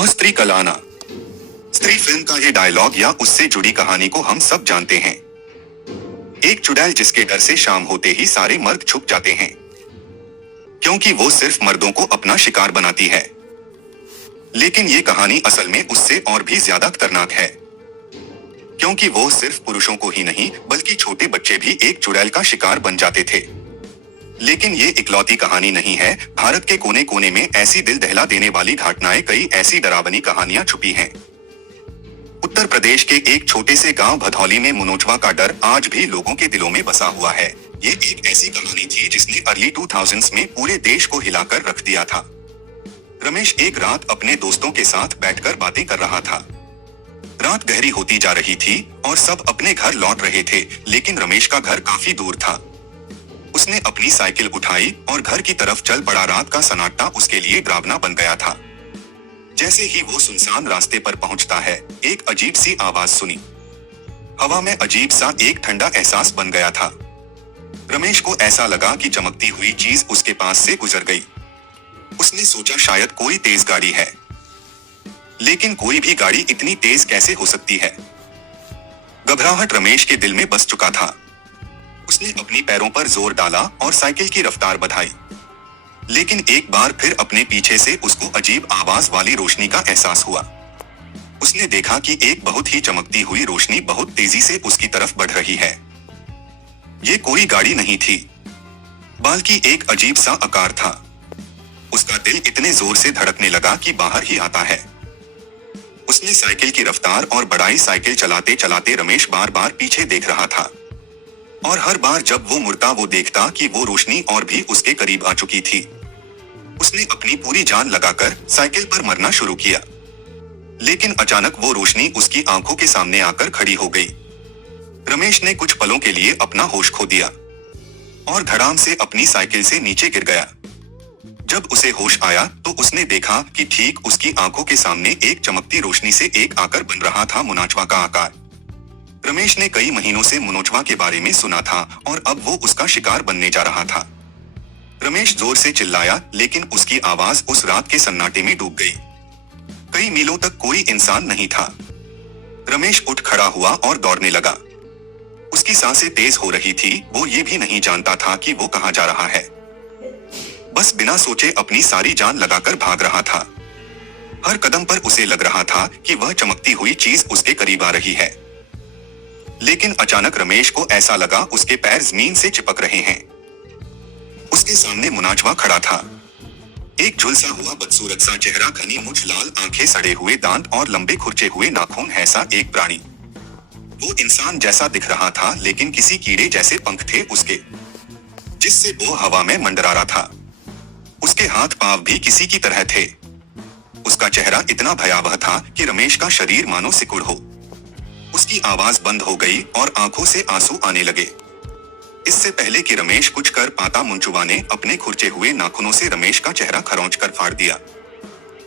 वह स्त्री कल आना। स्त्री फिल्म का ये डायलॉग या उससे जुड़ी कहानी को हम सब जानते हैं। एक चुड़ैल जिसके डर से शाम होते ही सारे मर्द छुप जाते हैं, क्योंकि वो सिर्फ मर्दों को अपना शिकार बनाती है। लेकिन ये कहानी असल में उससे और भी ज्यादा खतरनाक है, क्योंकि वो सिर्फ पुरुषों को ही नहीं बल्कि छोटे बच्चे भी एक चुड़ैल का शिकार बन जाते थे। लेकिन ये इकलौती कहानी नहीं है। भारत के कोने कोने में ऐसी दिल दहला देने वाली घटनाएं, कई ऐसी डरावनी कहानियां छुपी हैं। उत्तर प्रदेश के एक छोटे से गांव भदौली में मुनोचवा का डर आज भी लोगों के दिलों में बसा हुआ है। ये एक ऐसी कहानी थी जिसने अर्ली 2000s में पूरे देश को हिलाकर रख दिया था। रमेश एक रात अपने दोस्तों के साथ बैठकर बातें कर रहा था। रात गहरी होती जा रही थी और सब अपने घर लौट रहे थे, लेकिन रमेश का घर काफी दूर था। उसने अपनी साइकिल उठाई और घर की तरफ चल पड़ा। रात का सन्नाटा उसके लिए डरावना बन गया था। जैसे ही वो सुनसान रास्ते पर पहुंचता है, एक अजीब सी आवाज सुनी। हवा में अजीब सा एक ठंडा एहसास बन गया था। रमेश को ऐसा लगा कि चमकती हुई चीज उसके पास से गुजर गई। उसने सोचा शायद कोई तेज गाड़ी है, लेकिन कोई भी गाड़ी इतनी तेज कैसे हो सकती है। घबराहट रमेश के दिल में बस चुका था। उसने अपनी पैरों पर जोर डाला और साइकिल की रफ्तार बढ़ाई, लेकिन एक बार फिर अपने पीछे से उसको अजीब आवाज वाली रोशनी का एहसास हुआ। उसने देखा कि एक बहुत ही चमकती हुई रोशनी बहुत तेजी से उसकी तरफ बढ़ रही है। ये कोई गाड़ी नहीं थी, बल्कि एक अजीब सा आकार था। उसका दिल इतने जोर से धड़कने लगा कि बाहर ही आता है। उसने साइकिल की रफ्तार और बढ़ाई। साइकिल चलाते चलाते रमेश बार बार पीछे देख रहा था, और हर बार जब वो मुड़ता वो देखता कि वो रोशनी और भी उसके करीब आ चुकी थी। उसने अपनी पूरी जान लगाकर साइकिल पर मरना शुरू किया, लेकिन अचानक वो रोशनी उसकी आंखों के सामने आकर खड़ी हो गई। रमेश ने कुछ पलों के लिए अपना होश खो दिया और धड़ाम से अपनी साइकिल से नीचे गिर गया। जब उसे होश आया तो उसने देखा कि ठीक उसकी आंखों के सामने एक चमकती रोशनी से एक आकर बन रहा था मुनाचवा का आकार। रमेश ने कई महीनों से मुनोचवा के बारे में सुना था और अब वो उसका शिकार बनने जा रहा था। रमेश जोर से चिल्लाया, लेकिन उसकी आवाज उस रात के सन्नाटे में डूब गई। कई मीलों तक कोई इंसान नहीं था। रमेश उठ खड़ा हुआ और दौड़ने लगा। उसकी सांसें तेज हो रही थी। वो ये भी नहीं जानता था कि वो कहाँ जा रहा है। बस बिना सोचे अपनी सारी जान लगाकर भाग रहा था। हर कदम पर उसे लग रहा था कि वह चमकती हुई चीज उसके करीब आ रही है। लेकिन अचानक रमेश को ऐसा लगा उसके पैर जमीन से चिपक रहे हैं। उसके सामने मुनाचवा खड़ा था। एक झुलसा हुआ बदसूरत सा चेहरा, घनी मूंछ, लाल आंखें, सड़े हुए दांत और लंबे खुरचे हुए नाखून। ऐसा एक प्राणी। वो इंसान जैसा दिख रहा था, लेकिन किसी कीड़े जैसे पंख थे उसके, जिससे वो हवा में मंडरा रहा था। उसके हाथ पांव भी किसी की तरह थे। उसका चेहरा इतना भयावह था कि रमेश का शरीर मानो सिकुड़ हो। उसकी आवाज बंद हो गई और आंखों से आंसू आने लगे। इससे पहले कि रमेश कुछ कर पाता, मुनचुवा ने अपने खुरचे हुए नाखूनों से रमेश का चेहरा खरोंच कर फाड़ दिया।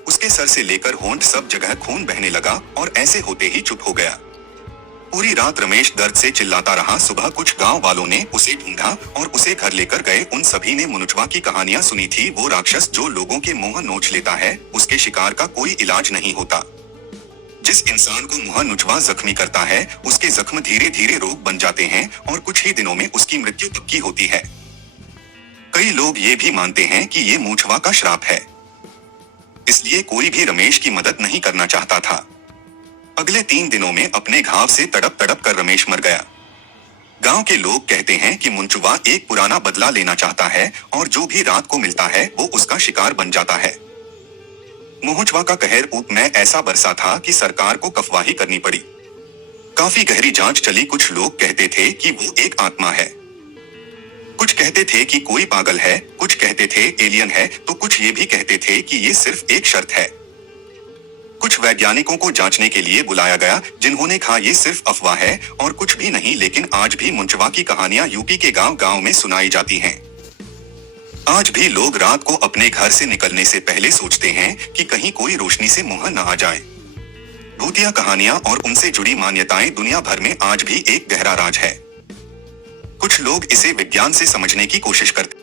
उसके सर से लेकर होंठ सब जगह खून बहने लगा और ऐसे होते ही चुप हो गया। पूरी रात रमेश दर्द से चिल्लाता रहा। सुबह कुछ गांव वालों ने उसे ढूंढा और उसे घर लेकर गए। उन सभी ने मुनचवा की कहानियां सुनी थी। वो राक्षस जो लोगों के मुंह नोच लेता है, उसके शिकार का कोई इलाज नहीं होता। जिस इंसान को मुंह नुचवा जख्मी करता है, उसके जख्म धीरे धीरे रोग बन जाते हैं और कुछ ही दिनों में उसकी मृत्यु पक्की होती है। कई लोग ये भी मानते हैं कि ये मुनचवा का श्राप है, इसलिए कोई भी रमेश की मदद नहीं करना चाहता था। अगले 3 दिनों में अपने घाव से तड़प तड़प कर रमेश मर गया। गांव के लोग कहते हैं कि मुनचुवा एक पुराना बदला लेना चाहता है और जो भी रात को मिलता है वो उसका शिकार बन जाता है। मुनचवा का कहर ऊप में ऐसा बरसा था कि सरकार को कफवाही करनी पड़ी। काफी गहरी जांच चली। कुछ लोग कहते थे कि वो एक आत्मा है, कुछ कहते थे कि कोई पागल है, कुछ कहते थे एलियन है, तो कुछ ये भी कहते थे कि ये सिर्फ एक शर्त है। कुछ वैज्ञानिकों को जांचने के लिए बुलाया गया, जिन्होंने कहा ये सिर्फ अफवाह है और कुछ भी नहीं। लेकिन आज भी मुनचवा की कहानियां यूपी के गांव गांव में सुनाई जाती हैं। आज भी लोग रात को अपने घर से निकलने से पहले सोचते हैं कि कहीं कोई रोशनी से मुंह न आ जाए। भूतिया कहानियां और उनसे जुड़ी मान्यताएं दुनिया भर में आज भी एक गहरा राज है। कुछ लोग इसे विज्ञान से समझने की कोशिश करते